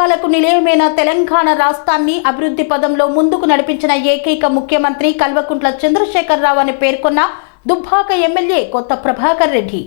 పథకాలకు నిలయమైన తెలంగాణ రాష్ట్రాన్ని అభివృద్ధి పదంలో ముందుకు నడిపించిన ఏకైక ముఖ్యమంత్రి కల్వకుంట్ల చంద్రశేఖరరావు అని పేర్కొన్న దుబ్బాక ఎమ్మెల్యే కొత్త ప్రభాకర్ రెడ్డి.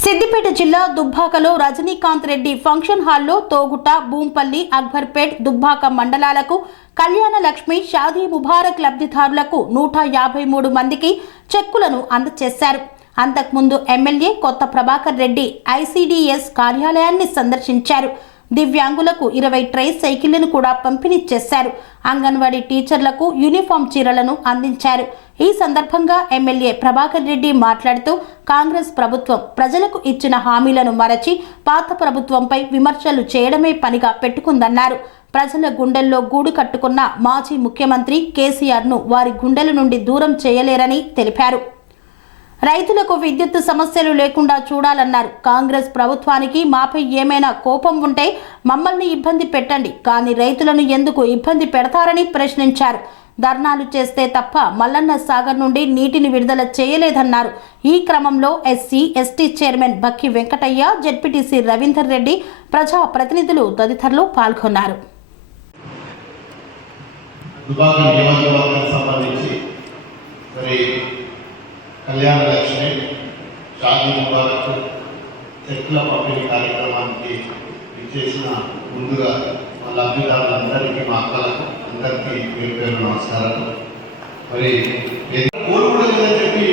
సిద్దిపేట జిల్లా దుబ్బాకలో రజనీకాంత్ రెడ్డి ఫంక్షన్ హాల్లో తోగుట భూంపల్లి అక్బర్పేట్ దుబ్బాక మండలాలకు కళ్యాణ లక్ష్మి షాదీ ముబారక్ లబ్ధిదారులకు నూట యాభై మూడు మందికి చెక్కులను అందజేశారు అంతకుముందు ఎమ్మెల్యే కొత్త ప్రభాకర్ రెడ్డి ఐసీడీఎస్ కార్యాలయాన్ని సందర్శించారు. దివ్యాంగులకు ఇరవై ట్రై సైకిళ్ళను కూడా పంపిణీ చేశారు. అంగన్వాడీ టీచర్లకు యూనిఫామ్ చీరలను అందించారు. ఈ సందర్భంగా ఎమ్మెల్యే ప్రభాకర్ రెడ్డి మాట్లాడుతూ కాంగ్రెస్ ప్రభుత్వం ప్రజలకు ఇచ్చిన హామీలను మరచి పాత ప్రభుత్వంపై విమర్శలు చేయడమే పనిగా పెట్టుకుందన్నారు. ప్రజల గుండెల్లో గూడు కట్టుకున్న మాజీ ముఖ్యమంత్రి కేసీఆర్ను వారి గుండెల నుండి దూరం చేయలేరని తెలిపారు. రైతులకు విద్యుత్ సమస్యలు లేకుండా చూడాలన్నారు. కాంగ్రెస్ ప్రభుత్వానికి మాపై ఏమైనా కోపం ఉంటే మమ్మల్ని ఇబ్బంది పెట్టండి. కానీ రైతులను ఎందుకు ఇబ్బంది పెడతారని ప్రశ్నించారు. ధర్నాలు చేస్తే తప్ప మల్లన్న సాగర్ నుండి నీటిని విడుదల చేయలేదన్నారు. ఈ క్రమంలో SC ST chairman Bakki Venkataiah ZPTC Ravinder Reddy ప్రజా ప్రతినిధులు తదితరులు పాల్గొన్నారు. సంబంధించి కళ్యాణ లక్ష్మి షాదీ ముబారక్ చెట్ల పంపిణీ కార్యక్రమానికి ఇచ్చేసిన ముందుగా వాళ్ళ అభిదారులందరికీ మా అక్కలకు అందరికీ పేరు పేరు నమస్కారాలు. మరి ఏది- చెప్పి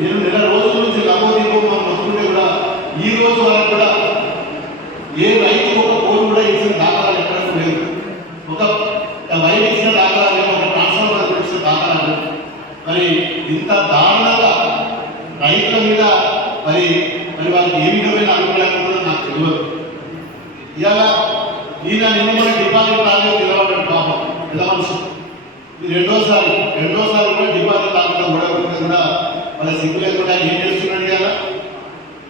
నేను నెల రోజులు నుంచి లబోదీపం మనం మొత్తుకుంటే కూడా ఈ రోజు వరకు కూడా ఏ రైతు ఒక కోరు కూడా ఇచ్చిన దాఖలాలు ఎక్కడ లేదు ఒక వైర్ ఇచ్చిన దాఖలాలు లేవు, ఒక ట్రాన్స్ఫార్మర్ ఇచ్చిన దాఖలాలు లేవు. మరి ఇంత దారుణంగా రైతుల మీద మరి మరి వాళ్ళకి ఏ విధమైన అనుకూలంగా ఉందో నాకు తెలియదు. ఇవాళ ఈయన నిన్న డిపాజిట్ రాలేదు నిలబడ్డాడు పాపం. పెద్ద మనిషి? ఇది రెండోసారి రెండోసారి కూడా డిపాజిట్ రాకుండా కూడా కూడా వాళ్ళ సిగ్గు లేకుండా ఏం చేస్తున్నాడు ఇవాళ?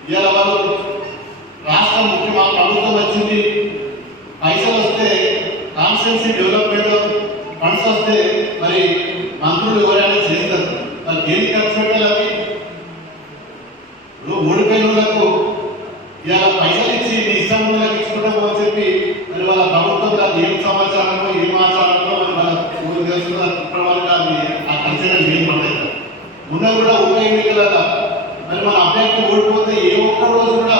ఇవాళ వాళ్ళు రాష్ట్ర ముఖ్య మా ప్రభుత్వం వచ్చింది. పైసలు వస్తే కాన్స్టెన్సీ డెవలప్మెంట్ ఫండ్స్ వస్తే మరి మంత్రులు ఎవరైనా చేస్తారు. మరి దేనికి ఖర్చు మరి మన అభ్యర్థి ఓడిపోతే ఏ ఒక్క రోజు కూడా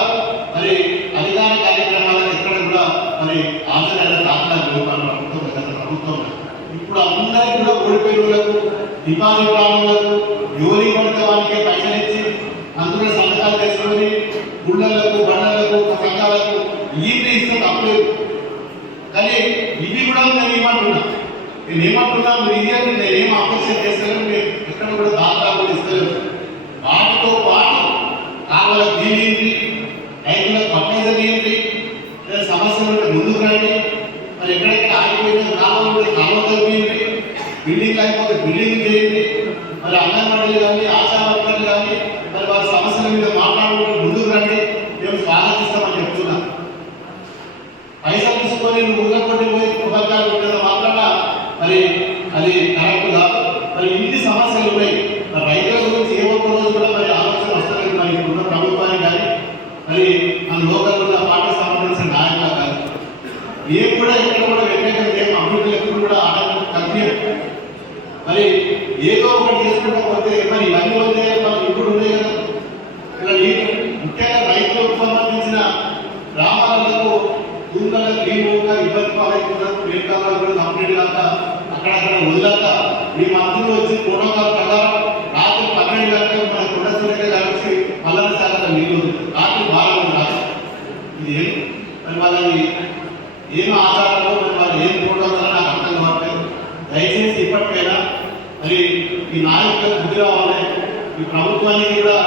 మరి అధికార కార్యక్రమాలకు ఎక్కడ కూడా మరి హాజరైన దాఖలాలు లేవు మన ప్రభుత్వం గత ప్రభుత్వం ఇప్పుడు అందరికీ కూడా ఓడిపోయిన వాళ్ళకు డిపాజిట్ రానులకు ఎవరి పడితే వారికే పైసలు ఇచ్చి అందులో సంతకాలు చేసుకొని గుళ్ళలకు బండలకు సంఘాలకు ఈయన ఇస్తే తప్పలేదు కానీ ఇవి కూడా నేను ఏమంటున్నా నేను ఏమంటున్నా మీరు ఇది నేను ఏం ఆపరేషన్ చేస్తాను మీరు ఎక్కడ కూడా దాదాపు ఇస్తలేదు వాటితో పాటు కావాలి తీయండి రైతుల అప్పేజర్ ఏంటి సమస్యలు ఉంటే ముందుకు రండి. మరి ఎక్కడెక్కడ ఆగిపోయిన కావాలంటే ఉంటే కావాలి బిల్డింగ్ లేకపోతే బిల్డింగ్ చేయండి. మరి అంగన్వాడీలు కానీ ఆశా వర్కర్లు కానీ మరి వారి సమస్యల మీద మాట్లాడుకుంటూ ముందుకు రండి మేము స్వాగతిస్తామని చెప్తున్నాం పైసలు తీసుకొని నువ్వు ఊళ్ళకొట్టి పోయి పథకాలు ఉండడం మాత్రాన మరి అది కరెక్ట్ కాదు మరి ఇన్ని సమస్యలు ఉన్నాయి మరి రైతుల గురించి ఏ ఒక్క రోజు కూడా మరి ఆలోచన వస్తలేదు మరి ఇప్పుడున్న ప్రభుత్వానికి కానీ మరి మన లోకల్ ఉన్న పార్టీ సంబంధించిన నాయకులు కానీ ఏం కూడా ఎక్కడ కూడా వ్యతిరేకత ఏం అభివృద్ధి ఎప్పుడు కూడా ఆటంకం కనిపించదు మరి ఏదో ఒకటి చేసుకుంటూ పోతే మరి ఇవన్నీ వస్తే మనం ఇప్పుడు ఉన్నాయి కదా ఇలా ఈ ముఖ్యంగా రైతులకు సంబంధించిన గ్రామాలకు దూరాలకు నీళ్ళుగా ఇబ్బంది పాలవుతున్నారు మేల్కాలు కూడా కంప్లీట్ కాక అక్కడక్కడ వదిలాక ఈ మంత్రులు వచ్చి ప్రోటోకాల్ ప్రకారం రాత్రి పన్నెండు గంటలకు మన కొండ సూర్య కలిసి పల్లెల శాఖ నీళ్ళు వదులుతారు. రాత్రి బాగా రాదు ఇది ఏం మరి వాళ్ళని ఏం ఆధారాలు మరి వాళ్ళు ఏం ప్రోటోకాల్ నాకు అర్థం కావట్లేదు దయచేసి ఇప్పటికైనా మరి ఈ నాయకులకు బుద్ధి రావాలి ఈ ప్రభుత్వానికి కూడా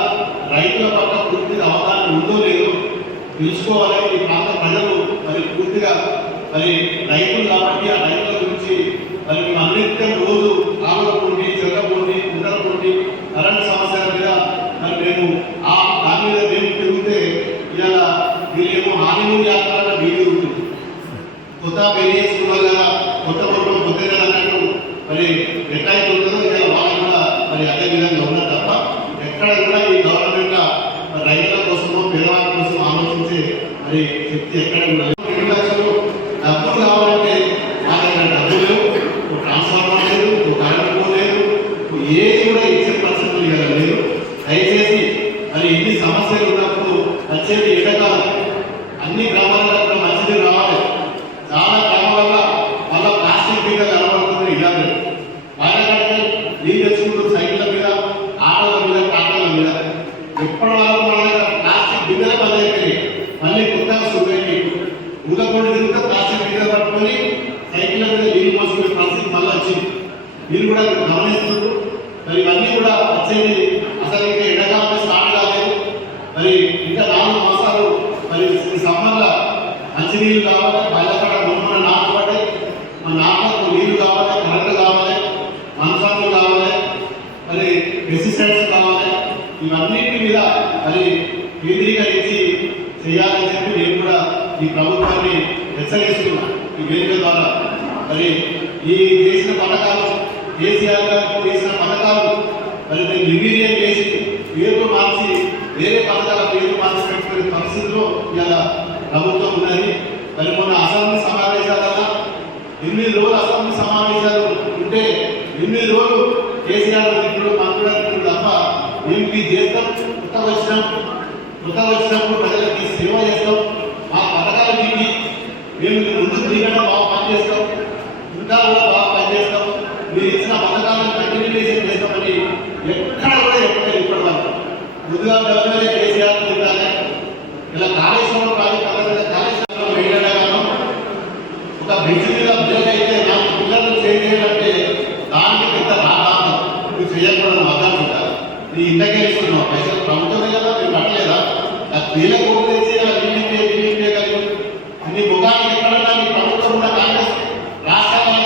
రైతుల పట్ల పూర్తిగా అవగాహన ఉందో లేదో తెలుసుకోవాలి. ఈ ప్రాంత ప్రజలు మరి పూర్తిగా మరి రైతులు కాబట్టి ఆ రైతుల గురించి మరి మేము అన్నిత్యం de esta naturaleza. మరి ఇంకా నాలుగు మాసాలు మరి ఈ సమ్మర్లో మంచినీళ్ళు కావాలి బయలుపడ మొన్న నాటు మా మన నాటకు నీళ్ళు కావాలి కరెంటు కావాలి మంచాలు కావాలి మరి రెసిస్టెన్స్ కావాలి. ఇవన్నిటి మీద మరి కేంద్రీకరించి చేయాలని చెప్పి నేను కూడా ఈ ప్రభుత్వాన్ని హెచ్చరిస్తున్నా. ఈ వేదిక ద్వారా మరి ఈ చేసిన పథకాలు కేసీఆర్ గారు చేసిన పథకాలు మరి నేను నిర్వీర్యం చేసి పేరు మార్చి వేరే పథకాల పేరు మార్చి పెట్టుకునే పరిస్థితిలో ఇలా ప్రభుత్వం ఉన్నది. మరి మొన్న అసెంబ్లీ సమావేశాలలో ఎనిమిది రోజులు అసెంబ్లీ సమావేశాలు ఉంటే ఎనిమిది రోజులు కేసీఆర్ ఇప్పుడు మాట్లాడుతున్నారు తప్ప మేము ఇది చేస్తాం? కొత్త వచ్చినాం కొత్త వచ్చినప్పుడు ప్రజలకి సేవ చేస్తాం. ఆ పథకాలు మీకు మేము ముందుకు దిగడం బాగా పనిచేస్తాం ఇంకా కూడా బాగా పనిచేస్తాం మీరు ఇచ్చిన పథకాలను కంటిన్యూషన్ చేస్తామని ఎక్కడ కూడా చెప్పలేదు ఇప్పటి వరకు ముందుగా గవర్నర్ కేసీఆర్ తింటానే ఇలా కాళేశ్వరం ప్రాజెక్ట్ అలాగే కాళేశ్వరం వెళ్ళడం ఒక బ్రిడ్జ్ మీద బ్రేక్ అయితే నాకు పిల్లలు చేయాలంటే దానికి పెద్ద రాబాధ నువ్వు చేయకూడదు మద్దతు ఉంటారు నీ ఇంతకే ఇస్తున్నావు పైసలు ప్రభుత్వమే కదా మీరు పట్టలేదా నాకు తీల కోట్లు నీ ముఖానికి ఎక్కడన్నా నీ ప్రభుత్వం ఉన్న కాంగ్రెస్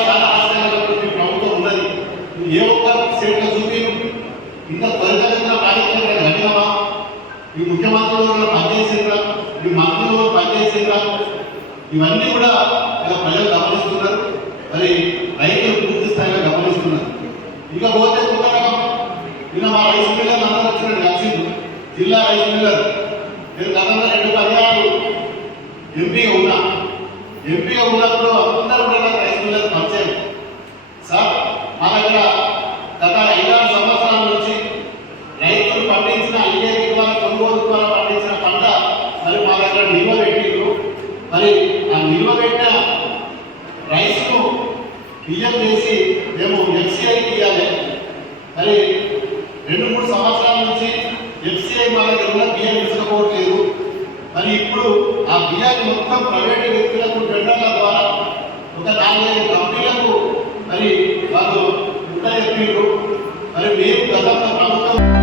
చాలా రాష్ట్రాలలో నీ ప్రభుత్వం ఉన్నది. ఏ ఒక్క స్టేట్లో చూపి ఇంత త్వరితగతిన కార్యక్రమం కట్టినావా ఈ ముఖ్యమంత్రులు పనిచేసిందా ఈ మంత్రులు పనిచేసిందా ఇవన్నీ కూడా ప్రజలు గమనిస్తున్నారు. మరి రైతులు పూర్తి స్థాయిలో గమనిస్తున్నారు. ఇక పోతే కొత్త నిన్న మా రైస్ మిల్లర్ అందరూ వచ్చినట్టు కలిసింది జిల్లా రైస్ మిల్లర్. నేను గతంలో రెండు పర్యాలు ఎంపీగా ఉన్నా. ఎంపీగా ఉన్నప్పుడు అందరూ కూడా నాకు రైస్ మిల్లర్ పరిచయం సార్ మా దగ్గర గత ఐదారు సంవత్సరాల నుంచి రైతులు పండించిన ఐఏపీ ద్వారా కొనుగోలు ద్వారా పండించిన పంట మరి మా దగ్గర నిల్వ పెట్టిండ్రు మరి ఆ నిల్వ పెట్టిన రైస్ను బియ్యం చేసి మేము ఎఫ్సిఐకి ఇవ్వాలి మరి రెండు మూడు సంవత్సరాల నుంచి వల్ల మా దగ్గర ఉన్న బియ్యం ఇసుకోవట్లేదు మరి ఇప్పుడు ఆ బియ్యాన్ని మొత్తం ప్రైవేట్ వ్యక్తులకు టెండర్ల ద్వారా ఒక నాలుగైదు కంపెనీలకు మరి వాళ్ళు ఇంత చెప్పిండ్రు మరి మేము గతంలో ప్రభుత్వం